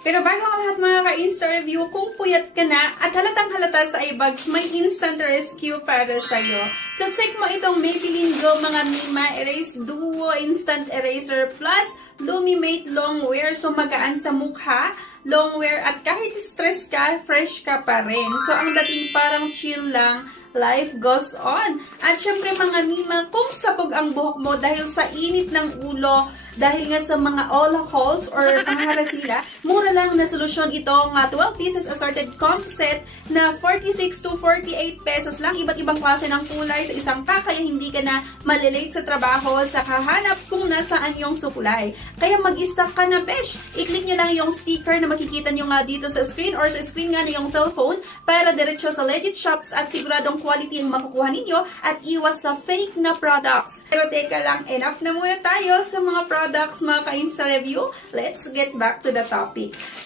Pero bago ang lahat mga ka-Insta review, kung puyat ka na at halatang halata sa eyebags, may instant rescue para sa'yo. So check mo itong Maybelline Go mga Mima Erase Duo Instant Eraser Plus Lumimate Long Wear. So magaan sa mukha, long wear, at kahit stress ka, fresh ka pa rin. So ang dating parang chill lang, life goes on. At syempre mga Mima, kung sabog ang buhok mo dahil sa init ng ulo, dahil nga sa mga holes or pangarasila, mura lang na solusyon itong 12 pieces assorted comp set na 46 to 48 pesos lang. Iba't ibang klase ng kulay sa isang pack, kaya hindi ka na malilate sa trabaho sa kahanap kung nasaan yung supply. Kaya mag-stock ka na, besh! I-click nyo lang yung sticker na makikita nyo nga dito sa screen or sa screen nga na yung cellphone para diretso sa legit shops at siguradong quality ang makukuha ninyo at iwas sa fake na products. Pero teka lang, enough na muna tayo sa mga products mga ka-Insta review. Let's get back to the topic.